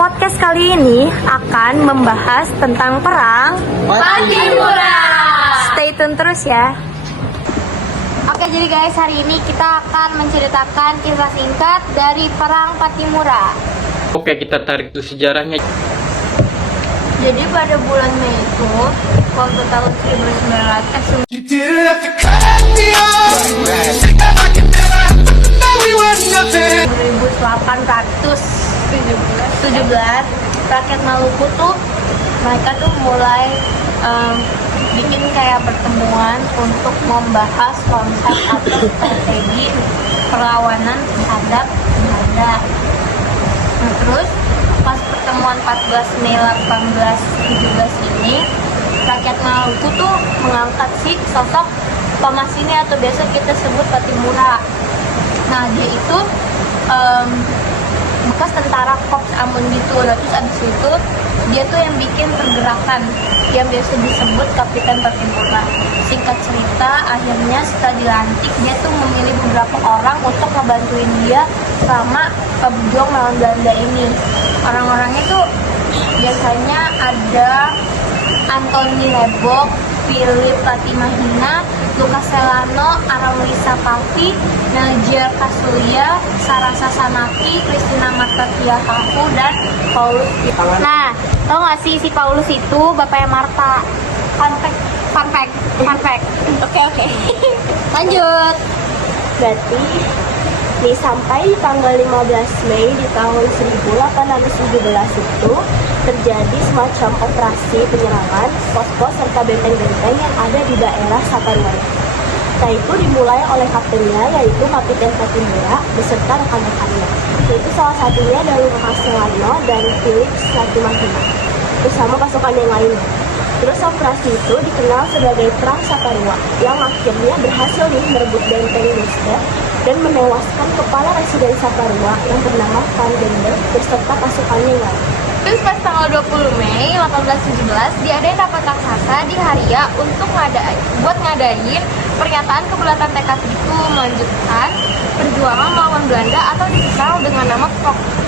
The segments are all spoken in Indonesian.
Podcast kali ini akan membahas tentang perang Pattimura. Stay tune terus ya. Oke, jadi guys, hari ini kita akan menceritakan kisah singkat dari perang Pattimura. Oke, kita tarik tuh sejarahnya. Jadi pada bulan Mei itu, waktu tahun 1817, rakyat Maluku tuh mereka tuh mulai bikin kayak pertemuan untuk membahas konsep atau strategi perlawanan terhadap Belanda. Nah, terus pas pertemuan 14 Mei 1817 ini, rakyat Maluku tuh mengangkat si sosok Thomas ini atau biasa kita sebut Pattimura. Nah, dia itu bekas tentara Korps Amun gitu. Nah, terus abis itu dia tuh yang bikin pergerakan yang biasa disebut Kapitan Pattimura. Singkat cerita, akhirnya setelah dilantik, dia tuh memilih beberapa orang untuk ngebantuin dia sama berjuang melawan Belanda ini. Orang-orangnya tuh biasanya ada Antoni Lebok, Philip Latimahina, Lukas Selano, Aramlisa Pavi, Neljer Kasulia, Sarasa Sanaki, Kristina Marta-Tiahahu, dan Paulus. Nah, tau gak sih si Paulus itu bapaknya Marta? Fun fact. Oke. Lanjut. Berarti nih sampai tanggal 15 Mei di tahun 1817 itu terjadi semacam operasi penyerangan pos-pos serta benteng-benteng yang ada di daerah Saparua. Nah, itu dimulai oleh kaptennya, yaitu Kapitan Pattimura beserta rekan-rekannya, yaitu salah satunya dari Lukas Selano dan Philip Latimahina bersama pasukan yang lainnya. Terus operasi itu dikenal sebagai Perang Saparua yang akhirnya berhasil merebut benteng Luster dan menewaskan kepala residen Saparua yang bernama Van Bender beserta pasukannya yang lain. Terus pas tanggal 20 Mei 1817 diadain rapat raksasa di Haria untuk ngadain pernyataan kebulatan tekad itu melanjutkan perjuangan melawan Belanda atau dikenal dengan nama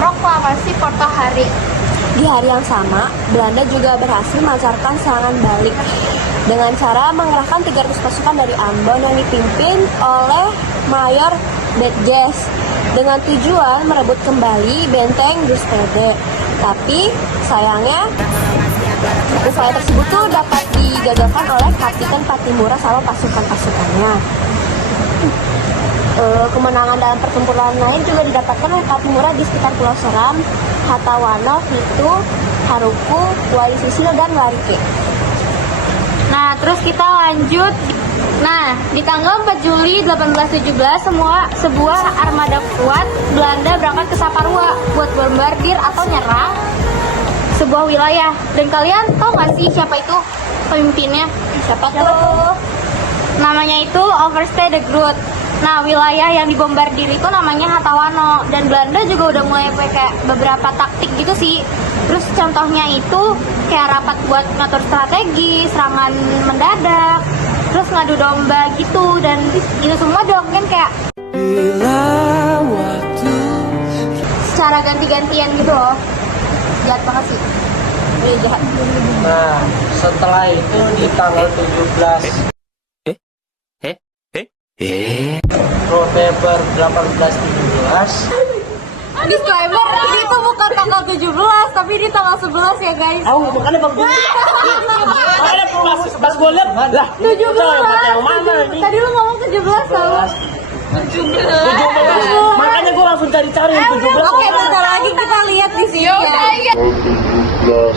Proklamasi Porto Hari. Di hari yang sama, Belanda juga berhasil melancarkan serangan balik dengan cara mengerahkan 300 pasukan dari Ambon yang dipimpin oleh Mayor Bedges dengan tujuan merebut kembali benteng Dustede. Tapi sayangnya upaya tersebut tuh dapat digagalkan oleh Kapitan Pattimura sama pasukan-pasukannya. Kemenangan dalam pertempuran lain juga didapatkan oleh Pattimura di sekitar Pulau Seram, Hatawano, Hitu, Haruku, Wali Sisil, dan Warike. Nah, terus kita lanjut. Nah, di tanggal 4 Juli 1817 sebuah armada kuat Belanda berangkat ke Saparua buat bombardir atau nyerang sebuah wilayah. Dan kalian tahu nggak sih siapa itu pemimpinnya? Siapa tuh? Namanya itu Overste de Groot. Nah, wilayah yang dibombardir itu namanya Hatawano, dan Belanda juga udah mulai pakai beberapa taktik gitu sih. Terus contohnya itu kayak rapat buat ngatur strategi, serangan mendadak, terus ngadu domba gitu, dan itu semua dilakukan kayak secara ganti-gantian gitu loh. Jahat banget sih. Iya, jahat. Nah, setelah itu di tanggal 17 November 1817. Disclaimer, ini tuh bukan tanggal 17, tapi di tanggal 11 ya guys. Makanya bang gue. Makanya pas gue lihat lah. 17. Yang mana ini? Tadi lu ngomong 17 tau. 17. Makanya gue langsung cari-cari yang 17. Oke, bentar lagi kita lihat di sini ya. 17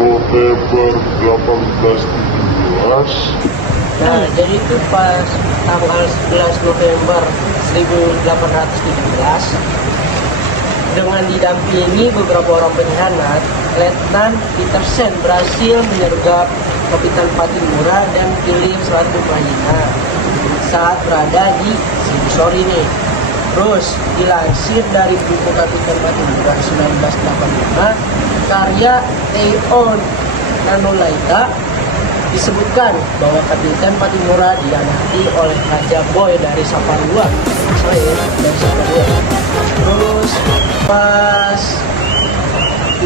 November 1817. Nah, jadi itu pas tanggal 11 November 1817 dengan didampingi beberapa orang pengkhianat, Letnan Petersen berhasil menyergap Kapitan Pattimura dan Philip Latimahina saat berada di Singosari nih. Terus dilansir dari buku Kapitan Pattimura 1985 karya Theon Nanolaita, disebutkan bahwa Kapitan Pattimura dianati oleh Raja Boy dari Saparua. Terus pas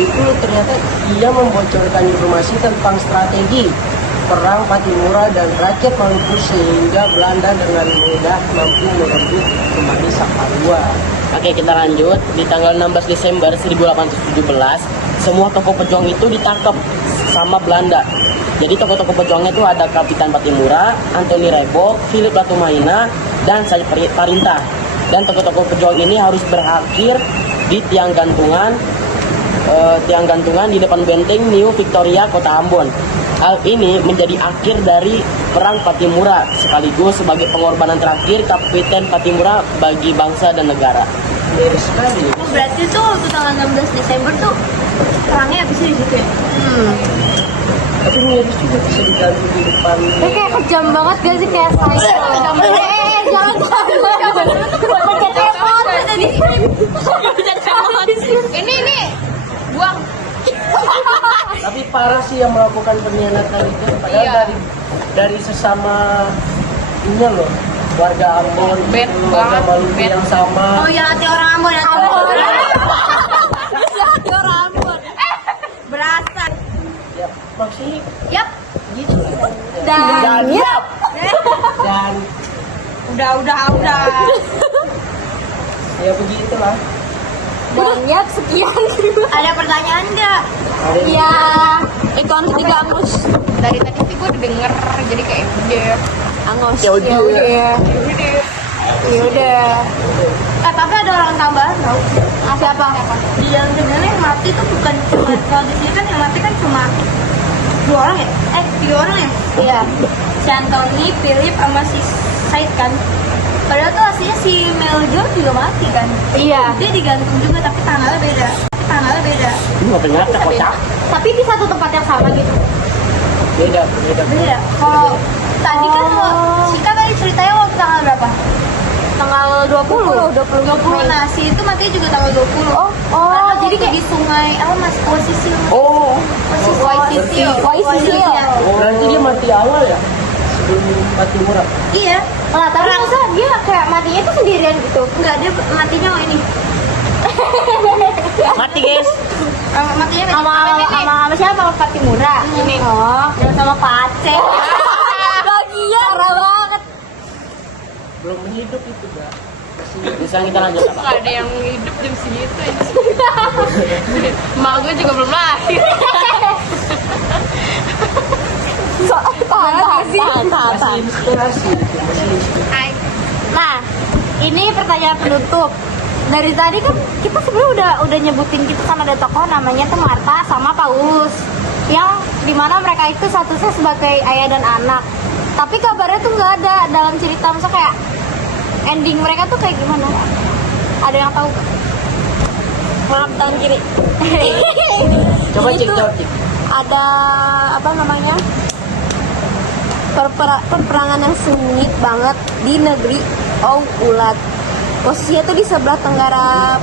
itu ternyata dia membocorkan informasi tentang strategi perang Pattimura dan rakyat Maluku sehingga Belanda dengan mudah mampu merebut kembali Saparua. Oke, kita lanjut. Di tanggal 16 Desember 1817, semua tokoh pejuang itu ditangkap sama Belanda. Jadi tokoh-tokoh pejuangnya itu ada Kapitan Pattimura, Antoni Rebo, Philip Latumaina, dan Said Parintah. Dan tokoh-tokoh pejuang ini harus berakhir di tiang gantungan di depan benteng New Victoria, Kota Ambon. Hal ini menjadi akhir dari Perang Pattimura sekaligus sebagai pengorbanan terakhir Kapten Pattimura bagi bangsa dan negara. Miris sekali. Berarti tuh waktu tanggal 16 Desember tuh perangnya habis di situ ya? Tapi miris juga bisa diganti di depan. Kayak kejam banget gak sih kayak saya? Jangan Ini buang. Tapi parah sih yang melakukan pengkhianatan itu. Padahal Iya. dari sesama ini loh, warga Ambon, Bad warga banget, Maluku bad. yang sama. Oh ya, hati orang Ambon, hati orang Ambon. Berasa. Ya, maksudnya Yap. gitu. Dan Yap. Dan Udah. ya begitulah. Yap, sekian. Ada pertanyaan nggak? Ada Ya, itu harus diganggus. Dari tadi sih gue denger, jadi kayak udah. Angus. Ya udah. Ya udah. Tapi ada orang tambahan tau. Siapa? Di dalam sebenarnya yang mati tuh bukan cuma, kalau di sini kan yang mati kan cuma 2 orang ya? 3 orang ya? Iya. Si Anthony, Philip, sama si Said kan. Padahal tuh aslinya si Meljo juga mati kan. Iya. Dia digantung juga tapi tanggalnya beda. Ini nggak benar, kocak. Tapi di satu tempat yang sama gitu. Beda. Beda. Kalau tadi kan Sika tadi ceritanya waktu tanggal berapa? Tanggal 20. 20. Nah, si itu matinya juga tanggal 20. Karena jadi jadi kayak di sungai apa Mas Waisisi. Oh, Waisisi. berarti dia mati awal ya? Sebelum Pattimura. Iya. Nah, tapi masa dia kayak matinya itu sendirian gitu. Enggak, dia matinya ini. Mati guys. Matinya Sama siapa? Sama Pattimura. Ini. Oh, dan sama Pace. Bagian parah banget. Belum hidup itu gak. Bisa kita lanjut apa? Gak ada yang hidup jam segitu ya. Mak gue juga belum lahir. Tahan. Masih inspirasi. Hai. Nah, ini pertanyaan penutup. Dari tadi kan kita sebenarnya udah nyebutin gitu kan ada tokoh namanya tuh Martha sama Paulus yang dimana mereka itu statusnya sebagai ayah dan anak. Tapi kabarnya tuh nggak ada dalam cerita, misalnya kayak ending mereka tuh kayak gimana? Ada yang tahu? Maaf, tangan kiri. Coba cek. Ada apa namanya? Perperangan yang sengit banget di negeri Ulat. Posisinya tuh di sebelah tenggara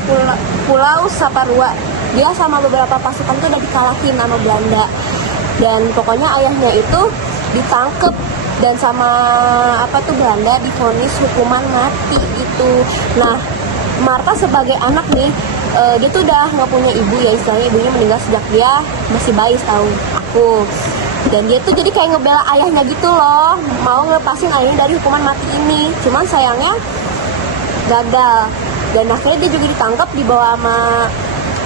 pulau Saparua. Dia sama beberapa pasukan tuh udah dikalahin sama Belanda. Dan pokoknya ayahnya itu ditangkep dan sama Belanda divonis hukuman mati gitu. Nah, Martha sebagai anak nih, dia tuh udah nggak punya ibu ya, istilahnya ibunya meninggal sejak dia masih bayi setahu aku. Dan dia tuh jadi kayak ngebela ayahnya gitu loh, mau ngelepasin ayahnya dari hukuman mati ini. Cuman sayangnya gagal. Dan akhirnya dia juga ditangkap, dibawa sama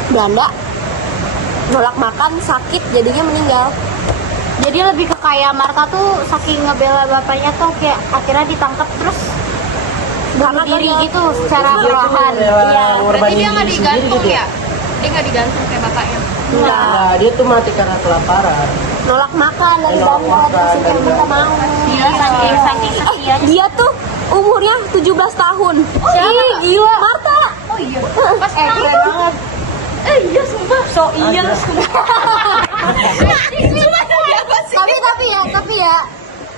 Belanda, nolak makan, sakit, jadinya meninggal. Jadi lebih ke kayak Martha tuh saking ngebela bapaknya tuh kayak akhirnya ditangkap terus bunuh diri gitu secara perlahan. Iya. Berarti dia nggak digantung ya? Dia nggak digantung kayak bapaknya. Nah, dia tuh mati karena kelaparan. Nolak makan dari Nolak Belanda makan terus yang dari minta Belanda. mau. Iya, saking kasihan. Dia tuh umurnya 17 tahun. Siapa? Ih, gila. Martha. Oh iya. Pas keren banget. Iya sumpah. So iya sumpah. Tapi ya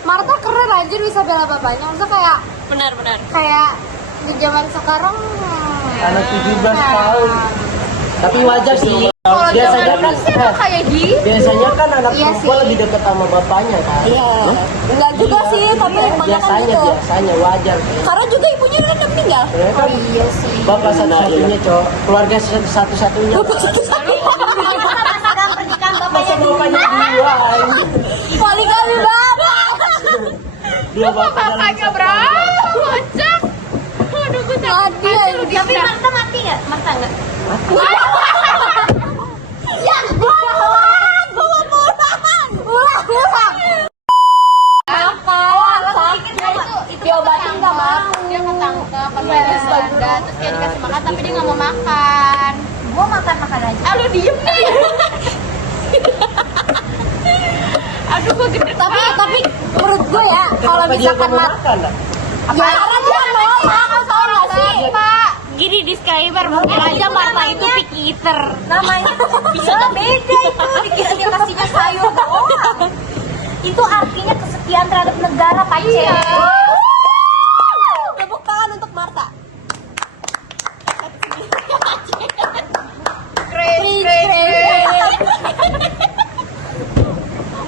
Martha keren anjir bisa bela bapaknya. Maksudnya kayak Benar. kayak di zaman sekarang Anak 17 tahun. Tapi wajar sih. Kalau Biasanya zaman kan dulu sih emang kayak gitu. biasanya kan anak Iya perempuan sih. lebih dekat sama bapaknya kan. iya. Enggak juga Iya, sih, tapi iya, kebanyakan gitu. biasanya wajar. Karena juga ibunya kan udah meninggal. Ya kan Iya sih. bapak satu-satunya cowok, keluarga satu-satunya. bapaknya dua. Poligami bapak. Dua bapak dalam Kakaknya satu berapa? keluarga. Kocak. Aduh, gue mati. Tapi Marta mati nggak? Marta nggak? Ya, ulang. Diobatin nggak mau. Dia ketangkep pas lagi Belanda, terus dia dikasih makan tapi dia nggak mau makan. Gua makan aja. Aduh diem nih. Aduh gua gede. Tapi menurut gue ya kalau Kenapa dia misalkan nggak mau makan, Nak? ya karena dia nolak tau gak sih Pak. Gini disclaimer, mungkin aja Marta itu picky eater. Namanya bisa beda itu, dikira dia kasihnya sayur doang. Itu artinya kesetiaan terhadap negara, Pak. Iya. Tepuk tangan untuk Marta.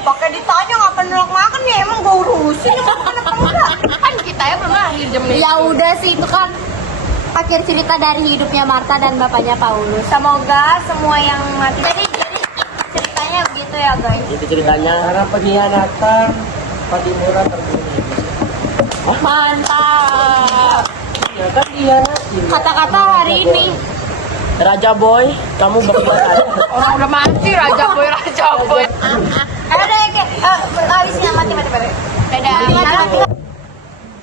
Pakai ditanya ngapain nolak makan ya, emang gue urusin yang makan apa enggak? Kan kita ya belum lahir jam ini. Ya udah sih, itu kan akhir cerita dari hidupnya Marta dan bapaknya Paulus. Semoga semua yang mati. Jadi ceritanya begitu ya guys. Itu ceritanya karena pengkhianatan Patimura terbunuh. Mantap. Ya kan dia Kata-kata hari ini. Raja Boy, kamu berbuat apa? Orang udah mati Raja Boy. Habisnya mati. Dadah.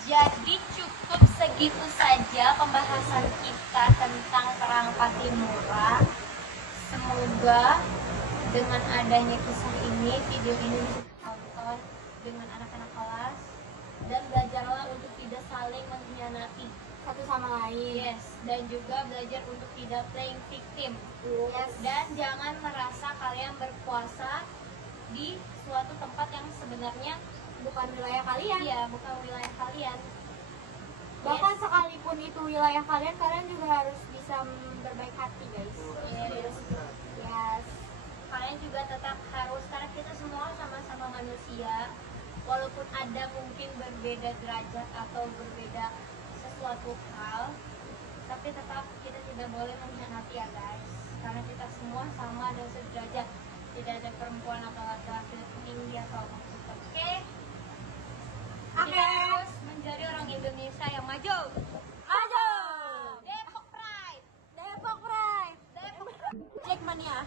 Jadi cukup segitu saja pembahasan kita tentang Perang Patimura. Semoga dengan adanya kisah ini, video ini bisa ditonton dengan anak-anak kelas dan belajarlah untuk tidak saling mengkhianati satu sama lain. Yes, dan juga belajar untuk tidak playing victim. Yes, dan jangan merasa kalian berkuasa di suatu tempat yang sebenarnya bukan wilayah kalian. Iya, bukan wilayah kalian. Bahkan sekalipun itu wilayah kalian, kalian juga harus bisa berbaik hati, guys. Yes. Kalian juga tetap harus, karena kita semua sama-sama manusia. Walaupun ada mungkin berbeda derajat atau berbeda sesuatu hal, tapi tetap kita tidak boleh mengkhianati ya guys. Karena kita semua sama dan sederajat. Tidak ada perempuan atau laki-laki lebih tinggi atau kita. Oke? Kita harus menjadi orang Indonesia yang maju. Maju. Depok Pride. Jackmania.